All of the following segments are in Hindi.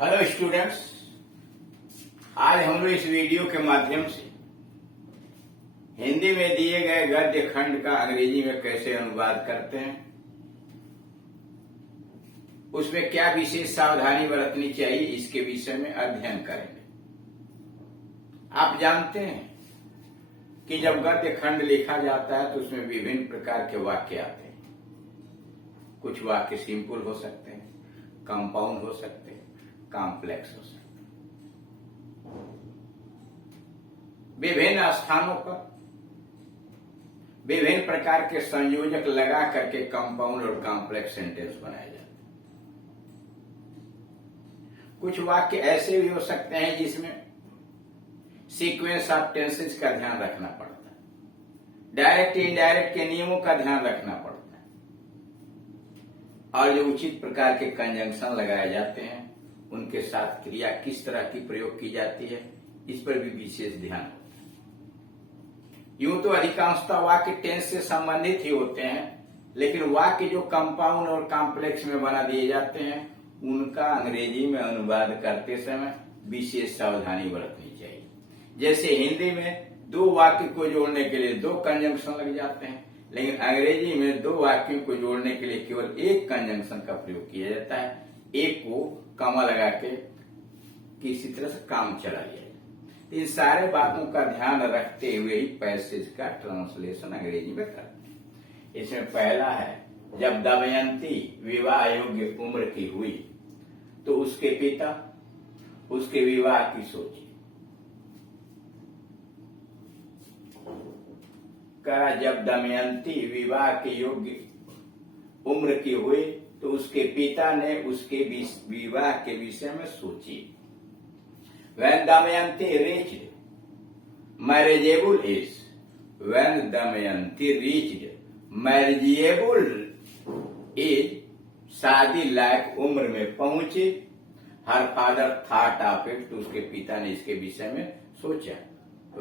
हेलो स्टूडेंट्स, आज हम लोग इस वीडियो के माध्यम से हिंदी में दिए गए गद्य खंड का अंग्रेजी में कैसे अनुवाद करते हैं, उसमें क्या विशेष सावधानी बरतनी चाहिए, इसके विषय में अध्ययन करेंगे। आप जानते हैं कि जब गद्य खंड लिखा जाता है तो उसमें विभिन्न प्रकार के वाक्य आते हैं। कुछ वाक्य सिंपल हो सकते हैं, कंपाउंड हो सकते हैं, कॉम्प्लेक्स हो सकते हैं। विभिन्न स्थानों पर विभिन्न प्रकार के संयोजक लगा करके कंपाउंड और कॉम्प्लेक्स सेंटेंस बनाए जाते हैं। कुछ वाक्य ऐसे भी हो सकते हैं जिसमें सीक्वेंस ऑफ टेंसेस का ध्यान रखना पड़ता है, डायरेक्ट इनडायरेक्ट के नियमों का ध्यान रखना पड़ता है, और जो उचित प्रकार के कंजंक्शन लगाए जाते हैं उनके साथ क्रिया किस तरह की प्रयोग की जाती है, इस पर भी विशेष ध्यान होता है। यूं तो अधिकांशतः वाक्य टेंस से संबंधित ही होते हैं, लेकिन वाक्य जो कंपाउंड और कॉम्प्लेक्स में बना दिए जाते हैं उनका अंग्रेजी में अनुवाद करते समय विशेष सावधानी बरतनी चाहिए। जैसे हिंदी में दो वाक्य को जोड़ने के लिए दो कंजंक्शन लग जाते हैं, लेकिन अंग्रेजी में दो वाक्यों को जोड़ने के लिए केवल एक कंजंक्शन का प्रयोग किया जाता है। एक को कॉमा लगा के किसी तरह से काम चला लिया। इन सारे बातों का ध्यान रखते हुए ही पैसेज का ट्रांसलेशन अंग्रेजी में करते हैं। इसमें पहला है, जब दमयंती विवाह योग्य उम्र की हुई तो उसके पिता उसके विवाह की सोची। कहा, जब दमयंती विवाह के योग्य उम्र की हुई तो उसके पिता ने उसके विवाह के विषय में सोची। When Damayanti reached marriageable age, when Damayanti reached marriageable age, शादी लायक उम्र में पहुंची, हर फादर थॉट ऑफ इट, तो उसके पिता ने इसके विषय में सोचा।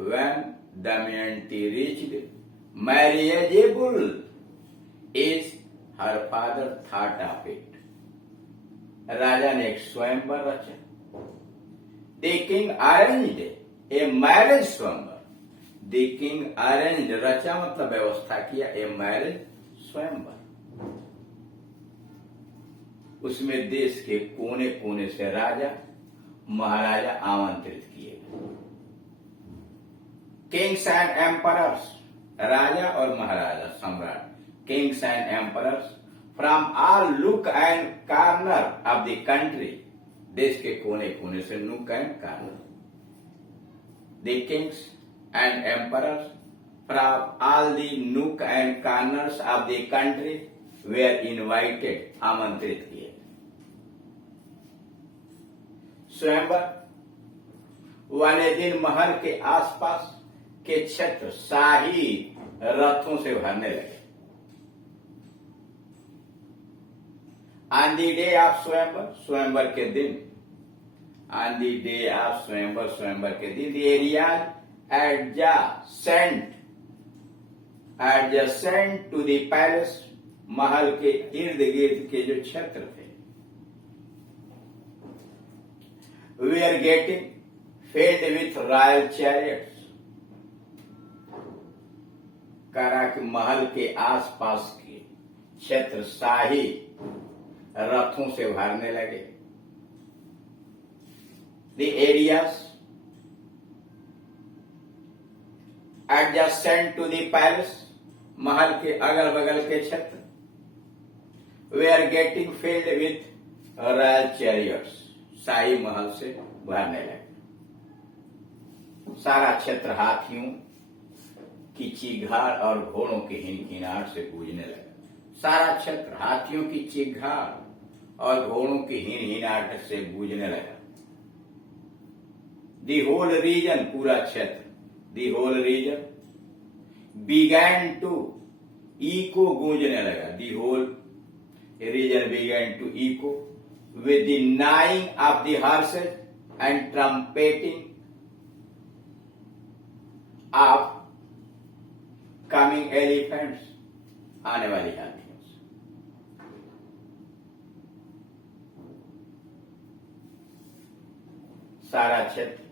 When Damayanti reached marriageable age, her father thought of it, राजा ने एक स्वयंवर रचा। The king arranged a marriage स्वयंवर। The king arranged, रचा मतलब व्यवस्था किया, a marriage स्वयंवर। उसमें देश के कोने कोने से राजा महाराजा आमंत्रित किए गए। किंग्स एंड एम्परर्स, राजा और महाराजा सम्राट, kings and emperors from all look and corner of the country, देश के कोने कोने से nook and corner. The kings and emperors from all the nook and corners of the country were invited, आमंत्रित किए। स्वयंवर वाले दिन महल के आसपास के क्षेत्र शाही रथों से भरने लगे। ऑन द डे ऑफ स्वयंवर, स्वयंवर के दिन, ऑन द डे ऑफ स्वयंवर, स्वयंवर के दिन, the areas adjacent to the palace, महल के इर्द गिर्द के जो क्षेत्र थे, we are getting filled with royal chariots, करा कि महल के आसपास के क्षेत्र शाही रथों से भरने लगे। The areas adjacent to the palace, महल के अगल बगल के क्षेत्र, were getting filled with royal chariots, शाही महल से भरने लगे। सारा क्षेत्र हाथियों की चीघाड़ और घोड़ों की हिनहिनाहट से गूंजने लगा। सारा क्षेत्र हाथियों की चीघाड़ और घोड़ों की हिनहिनाहट से गूंजने लगा। दी होल रीजन, पूरा क्षेत्र, the whole region began to echo, गूंजने लगा। The whole region began to echo with the neighing of the horses and trumpeting of coming elephants, आने वाली हाथियों से। सारा क्षेत्र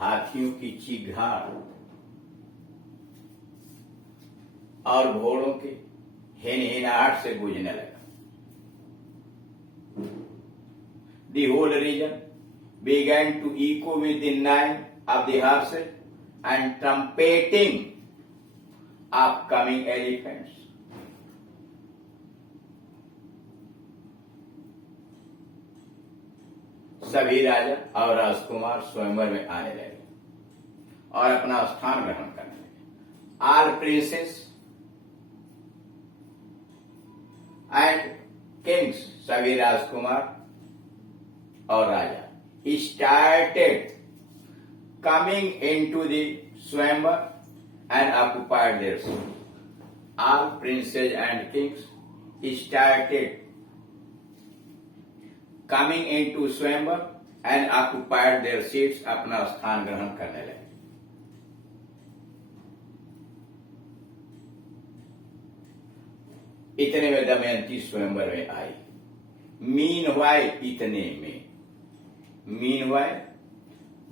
हाथियों की चीघाड़ और घोड़ों के हिनहिनाहट से गूंजने लगा। The whole region began to echo with the neighing of the horses and trumpeting of coming elephants. सभी राजा और राजकुमार स्वयंवर में आने लगे और अपना स्थान ग्रहण करने लगे। All princes and kings, सभी राजकुमार और राजा started coming into the Swayamvar and occupied their seats. All princes and kings started coming into Swayamvar and occupied their seats, अपना स्थान ग्रहण करने लगे। इतने में दमयंती स्वयंवर में आई। Meanwhile, इतने में Meanwhile,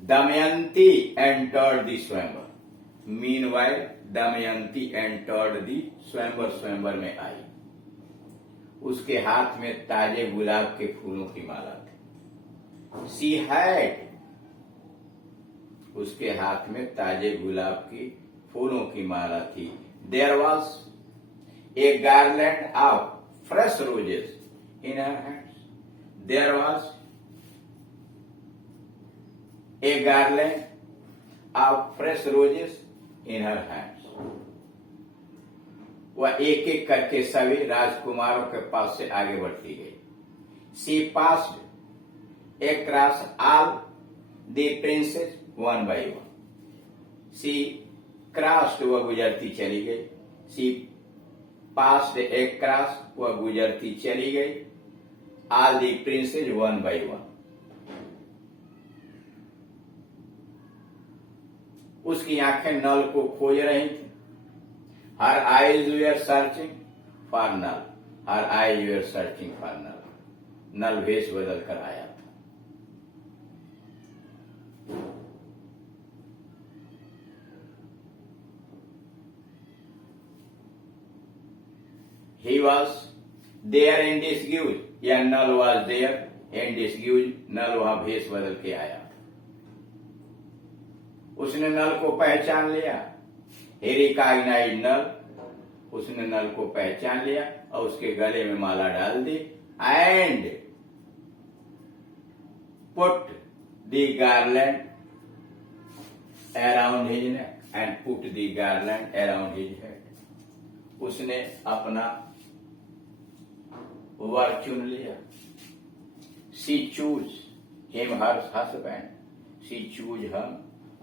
Damayanti entered the Swayamvar. Meanwhile, Damayanti entered the Swayamvar, स्वयंवर में आई। उसके हाथ में ताजे गुलाब के फूलों की माला थी। She had, उसके हाथ में ताजे गुलाब की फूलों की माला थी। There was a garland of fresh roses in her hands. There was a garland of fresh roses in her hands. वह एक एक करके सभी राजकुमारों के पास से आगे बढ़ती गई। She passed across all the princes one by one. She crossed, वह गुजरती चली गई। She passed across, वह गुजरती चली गई। All the princes one by one. उसकी आंखें नल को खोज रही थी। Her eyes were searching for null. Her eyes were searching for नल। नल वेश बदल कर आया था। He was there in disguise, या नल was there in disguise, नल वहां भेष बदल के आया था। उसने नल को पहचान लिया। He recognized नल, उसने नल को पहचान लिया और उसके गले में माला डाल दी। And put the garland around his neck and put the garland around his head. उसने अपना वर चुन लिया। She chose him her husband. She chose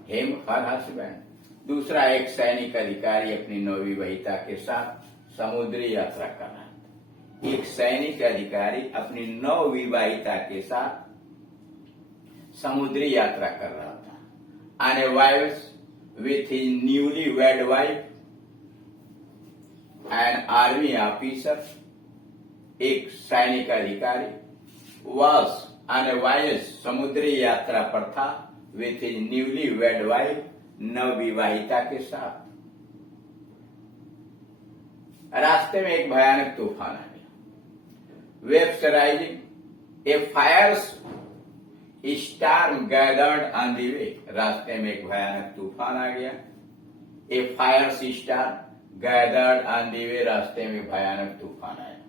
him her husband. दूसरा एक सैनिक अधिकारी अपनी नवविवाहिता के साथ समुद्री यात्रा कर रहा था। एक सैनिक अधिकारी अपनी नवविवाहिता के साथ समुद्री यात्रा कर रहा था। On a voyage with his newly wed wife, an army officer, एक सैनिक अधिकारी was on a voyage, समुद्री यात्रा पर था, with his newly wed wife, नवविवाहिता के साथ। रास्ते में एक भयानक तूफान आ गया। Waves rising, a fire storm gathered on the way. रास्ते में एक भयानक तूफान आ गया। A fire storm gathered on the way. रास्ते में भयानक तूफान आया।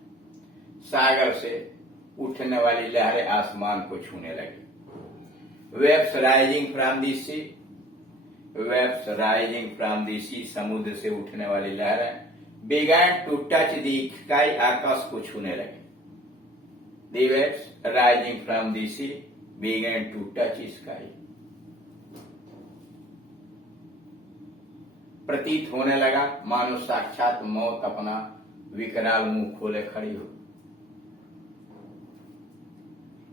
सागर से उठने वाली लहरें आसमान को छूने लगी। Waves rising from the sea. Waves rising from the sea. समुद्र से उठने वाली लहरें began to touch the sky. आकाश को छूने लगे। The waves rising from the sea began to touch sky. प्रतीत होने लगा मानो साक्षात मौत अपना विकराल मुंह खोले खड़ी हो।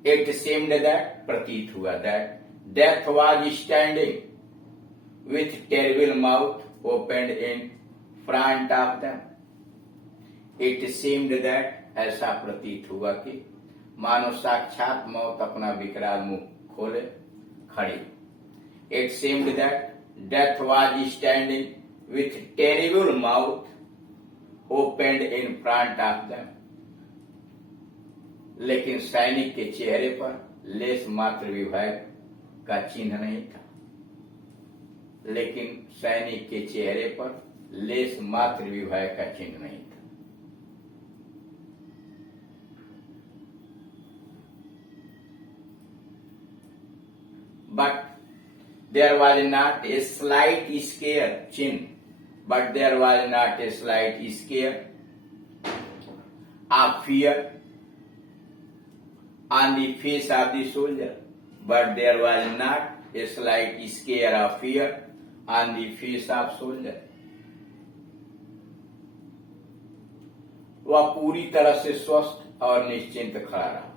It seemed that, प्रतीत हुआ that death was standing with terrible mouth opened in front of them. It seemed that, ऐसा प्रतीत हुआ कि मानो साक्षात मौत अपना विकराल मुंह खोले खड़ी। It seemed that death was standing with terrible mouth opened in front of them. लेकिन सैनिक के चेहरे पर लेस मात्र भी भय का चिन्ह नहीं था। लेकिन सैनिक के चेहरे पर लेस मात्र भी भय का चिन्ह नहीं था। But there was not a slight scare chin, but there was not a slight scare of fear on the face of the soldier, but there was not a slight scare of fear on the face of soldier. वह पूरी तरह से स्वस्थ और निश्चिंत खड़ा रहा।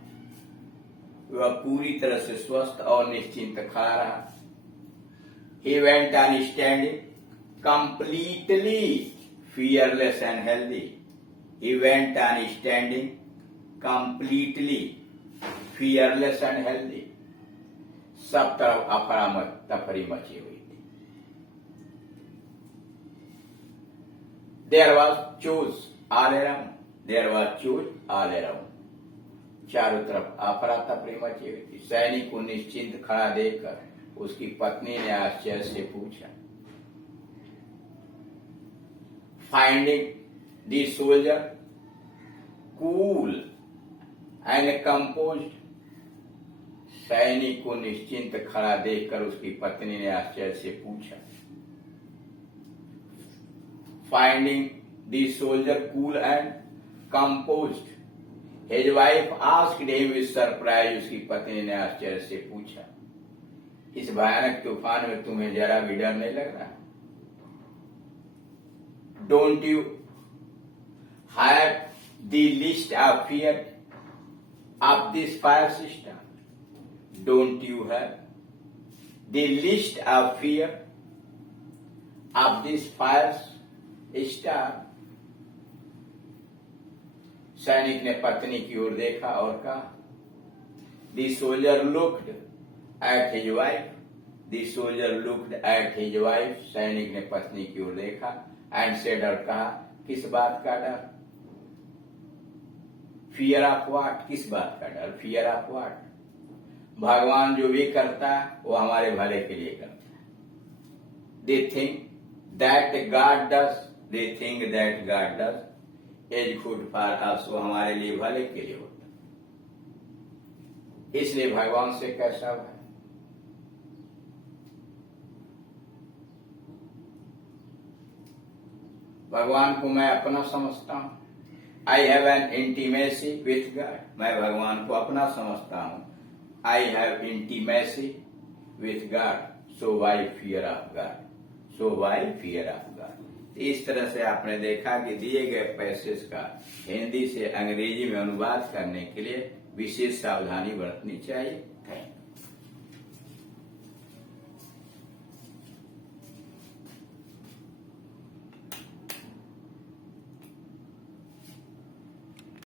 वह पूरी तरह से स्वस्थ और निश्चिंत खड़ा रहा। He went on standing completely fearless and healthy. He went on standing completely fearless and healthy. सब तरफ अफरा तफरी मची हुई थी। There was choose all around. There was choose all around. चारों तरफ अफरा तफरी मची हुई थी। सैनिक को निश्चिंत खड़ा देखकर उसकी पत्नी ने आश्चर्य से पूछा। Finding the soldier cool and composed. सैनिक को निश्चिंत खड़ा देखकर उसकी पत्नी ने आश्चर्य से पूछा। Finding the soldier cool and composed. His wife asked him with surprise. उसकी पत्नी ने आश्चर्य से पूछा, इस भयानक तूफान में तुम्हें जरा भी डर नहीं लग रहा? Don't you have the least of fear of this fire system? Don't you have the least of fear of this fire system? सैनिक ने पत्नी की ओर देखा और कहा, The soldier looked at his wife. The soldier looked at his wife. सैनिक ने पत्नी की ओर देखा and said और कहा, किस बात का डर? Fear of what? किस बात का डर? Fear of what? भगवान जो भी करता है वो हमारे भले के लिए करता है। They think that God does. They think that God does is good for us. वो हमारे लिए भले के लिए होता है। इसलिए भगवान से कैसा है? भगवान को मैं अपना समझता हूं। I have an intimacy with God. मैं भगवान को अपना समझता हूं। I have intimacy with God. So why fear of God? So why fear of God? इस तरह से आपने देखा कि दिए गए पैसेज का हिंदी से अंग्रेजी में अनुवाद करने के लिए विशेष सावधानी बरतनी चाहिए। Thank you.